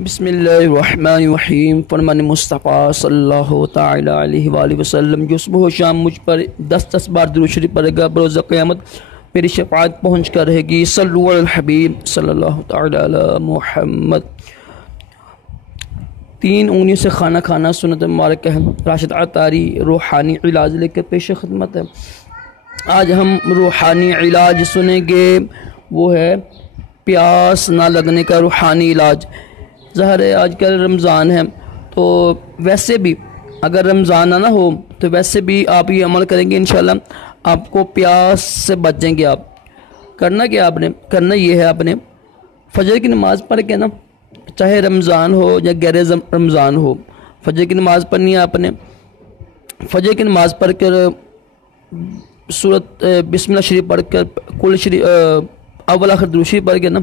بسم اللہ الرحمن الرحیم۔ فرمان مصطفیٰ صلی اللہ تعالی علیہ وآلہ وسلم جو صبح و شام مجھ پر 10 بار درود شریف پڑھے گا بروز قیامت میری شفاعت پہنچ کر رہے گی۔ صلو علی الحبیب صلی اللہ تعالی علی محمد۔ 3 انگلیوں سے کھانا کھانا سنت مبارک ہے۔ راشد عطاری روحانی علاج لے کر پیش خدمت ہے۔ آج ہم روحانی علاج سنیں گے، وہ ہے پیاس نہ لگنے کا روحانی علاج۔ ظاہر ہے آج کل رمضان ہے، تو ویسے بھی اگر رمضان نہ ہو تو ویسے بھی آپ یہ عمل کریں گے انشاءاللہ آپ کو پیاس سے بچیں گے۔ آپ کرنا کیا، آپ نے کرنا یہ ہے، آپ نے فجر کی نماز پڑھ کے نا، چاہے رمضان ہو یا غیر رمضان ہو، فجر کی نماز پڑھنی ہے آپ نے۔ فجر کی نماز پڑھ کر سورت بسم اللہ شریف پڑھ کر کل شریف اول آخر درود شریف پڑھ کے نا،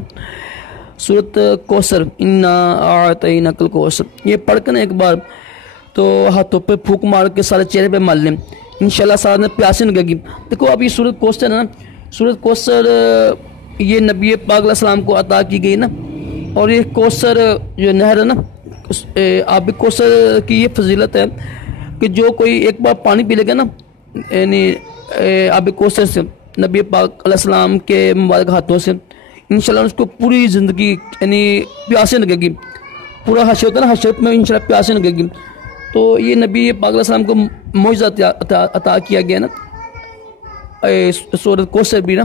سورت کوثر انا اعطیناک الکوثر یہ پڑھ کر نا ایک بار تو ہاتھوں پہ پھونک مار کے سارے چہرے پہ مل لیں، انشاءاللہ سارا دن پیاسی لگے گی۔ دیکھو اب یہ سورت کوثر ہے نا، سورت کوثر یہ نبی پاک علیہ السلام کو عطا کی گئی نا، اور یہ کوثر جو نہر ہے نا، آب کوثر کی یہ فضیلت ہے کہ جو کوئی ایک بار پانی پی لے گا نا، یعنی آب کوثر سے نبی پاک علیہ السلام کے مبارک ہاتھوں سے، انشاءاللہ اس کو پوری زندگی یعنی پیاسے لگے گی، پورا حشر ہوتا ہے نا، حشر میں انشاءاللہ پیاسے لگے گی۔ تو یہ نبی پاک علیہ السلام کو معجزہ عطا کیا گیا نا سورت کوثر بھی نا،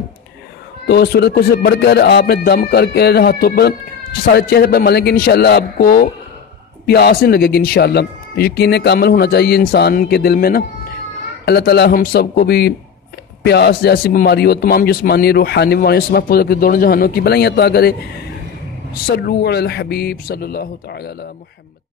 تو سورت کوثر پڑھ کر آپ نے دم کر کے ہاتھوں پر سارے چہرے پر ملیں گے، انشاءاللہ آپ کو پیاس نہیں لگے گی انشاءاللہ۔ یقین کامل ہونا چاہیے انسان کے دل میں نا۔ اللہ تعالی ہم سب کو بھی پیاس جیسی بیماری ہو، تمام جسمانی روحانی بیماریوں سے محفوظ رکھے، دونوں جہانوں کی بھلائیاں عطا کرے۔ صلو علی الحبیب صلی اللہ تعالی علی محمد۔